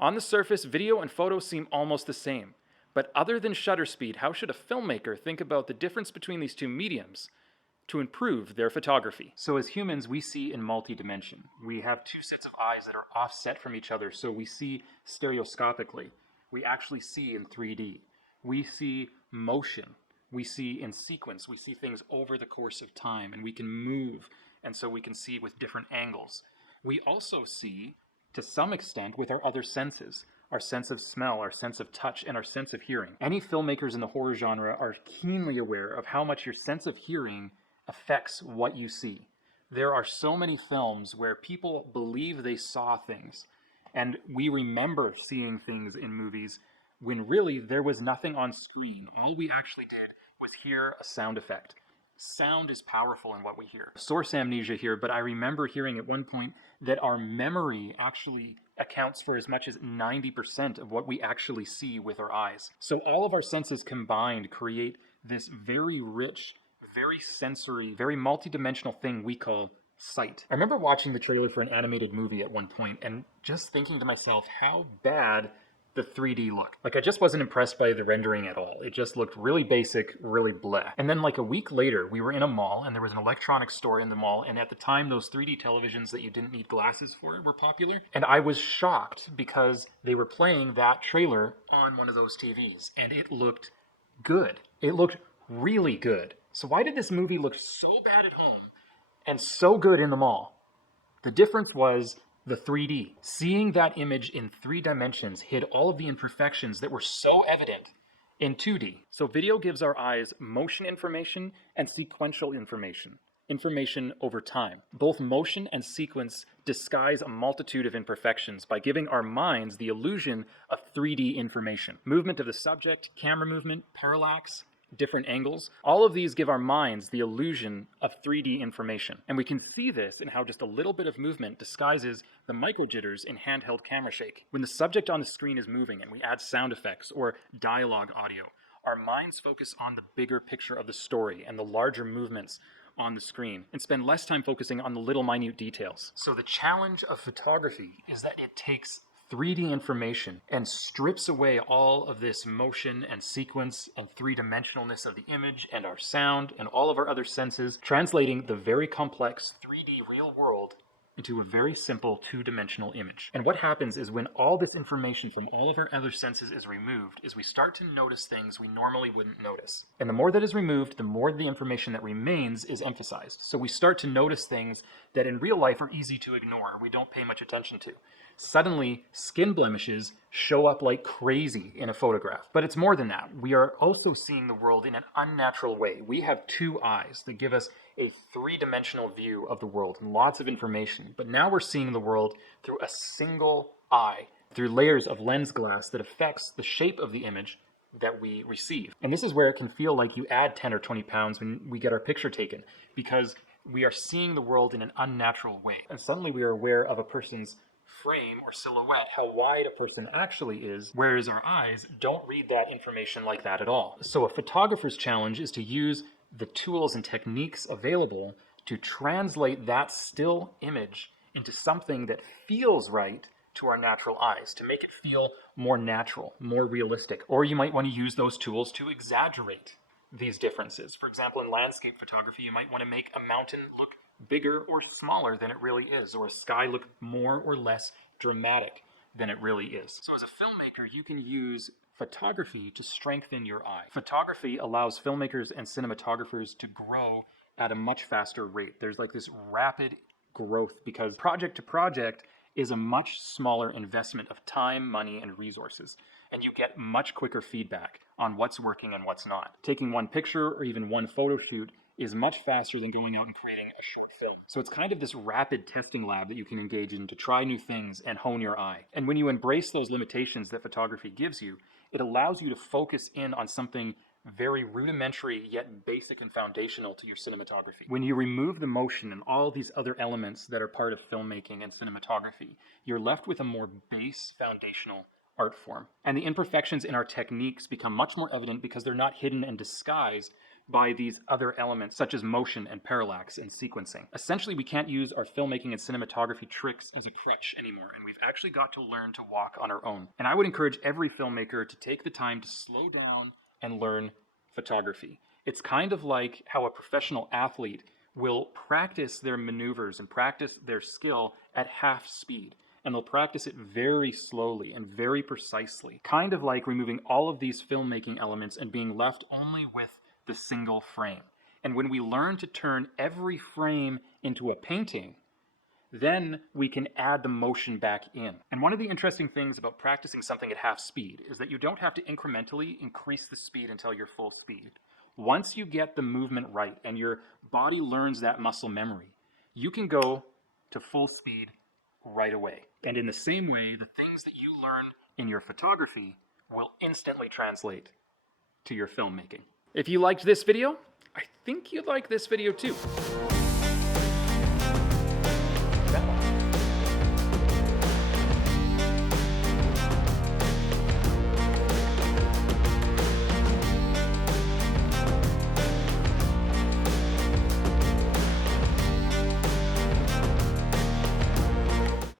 On the surface, video and photo seem almost the same. But other than shutter speed, how should a filmmaker think about the difference between these two mediums to improve their photography? So as humans, we see in multi-dimension. We have two sets of eyes that are offset from each other, so we see stereoscopically. We actually see in 3D. We see motion. We see in sequence. We see things over the course of time, and we can move, and so we can see with different angles. We also see, to some extent, with our other senses. Our sense of smell, our sense of touch, and our sense of hearing. Any filmmakers in the horror genre are keenly aware of how much your sense of hearing affects what you see. There are so many films where people believe they saw things, and we remember seeing things in movies when really there was nothing on screen. All we actually did was hear a sound effect. Sound is powerful in what we hear. Source amnesia here, but I remember hearing at one point that our memory actually accounts for as much as 90% of what we actually see with our eyes. So all of our senses combined create this very rich, very sensory, very multidimensional thing we call sight. I remember watching the trailer for an animated movie at one point and just thinking to myself how bad the 3D look. Like, I just wasn't impressed by the rendering at all. It just looked really basic, really bleh. And then like a week later, we were in a mall and there was an electronics store in the mall, and at the time those 3D televisions that you didn't need glasses for were popular. And I was shocked because they were playing that trailer on one of those TVs, and it looked good. It looked really good. So why did this movie look so bad at home and so good in the mall? The difference was the 3D. Seeing that image in 3 dimensions hid all of the imperfections that were so evident in 2D. So video gives our eyes motion information and sequential information. Information over time. Both motion and sequence disguise a multitude of imperfections by giving our minds the illusion of 3D information. Movement of the subject, camera movement, parallax, different angles. All of these give our minds the illusion of 3D information. And we can see this in how just a little bit of movement disguises the micro jitters in handheld camera shake. When the subject on the screen is moving and we add sound effects or dialogue audio, our minds focus on the bigger picture of the story and the larger movements on the screen and spend less time focusing on the little minute details. So the challenge of photography is that it takes 3D information and strips away all of this motion and sequence and 3-dimensionalness of the image and our sound and all of our other senses, translating the very complex 3D real world into a very simple 2-dimensional image. And what happens is when all this information from all of our other senses is removed is we start to notice things we normally wouldn't notice. And the more that is removed, the more the information that remains is emphasized. So we start to notice things that in real life are easy to ignore, we don't pay much attention to. Suddenly, skin blemishes show up like crazy in a photograph. But it's more than that. We are also seeing the world in an unnatural way. We have 2 eyes that give us a 3-dimensional view of the world and lots of information. But now we're seeing the world through a single eye, through layers of lens glass that affects the shape of the image that we receive. And this is where it can feel like you add 10 or 20 pounds when we get our picture taken, because we are seeing the world in an unnatural way. And suddenly we are aware of a person's frame or silhouette, how wide a person actually is, whereas our eyes don't read that information like that at all. So a photographer's challenge is to use the tools and techniques available to translate that still image into something that feels right to our natural eyes, to make it feel more natural, more realistic. Or you might want to use those tools to exaggerate these differences. For example, in landscape photography, you might want to make a mountain look bigger or smaller than it really is, or a sky look more or less dramatic than it really is. So as a filmmaker, you can use photography to strengthen your eye. Photography allows filmmakers and cinematographers to grow at a much faster rate. There's like this rapid growth because project to project is a much smaller investment of time, money, and resources. And you get much quicker feedback on what's working and what's not. Taking one picture or even one photo shoot is much faster than going out and creating a short film. So it's kind of this rapid testing lab that you can engage in to try new things and hone your eye. And when you embrace those limitations that photography gives you, it allows you to focus in on something very rudimentary yet basic and foundational to your cinematography. When you remove the motion and all these other elements that are part of filmmaking and cinematography, you're left with a more base foundational art form. And the imperfections in our techniques become much more evident because they're not hidden and disguised by these other elements such as motion and parallax and sequencing. Essentially, we can't use our filmmaking and cinematography tricks as a crutch anymore, and we've actually got to learn to walk on our own. And I would encourage every filmmaker to take the time to slow down and learn photography. It's kind of like how a professional athlete will practice their maneuvers and practice their skill at half speed. And they'll practice it very slowly and very precisely. Kind of like removing all of these filmmaking elements and being left only with the single frame. And when we learn to turn every frame into a painting, then we can add the motion back in. And one of the interesting things about practicing something at half speed is that you don't have to incrementally increase the speed until you're full speed. Once you get the movement right and your body learns that muscle memory, you can go to full speed right away. And in the same way, the things that you learn in your photography will instantly translate to your filmmaking. If you liked this video, I think you'd like this video too.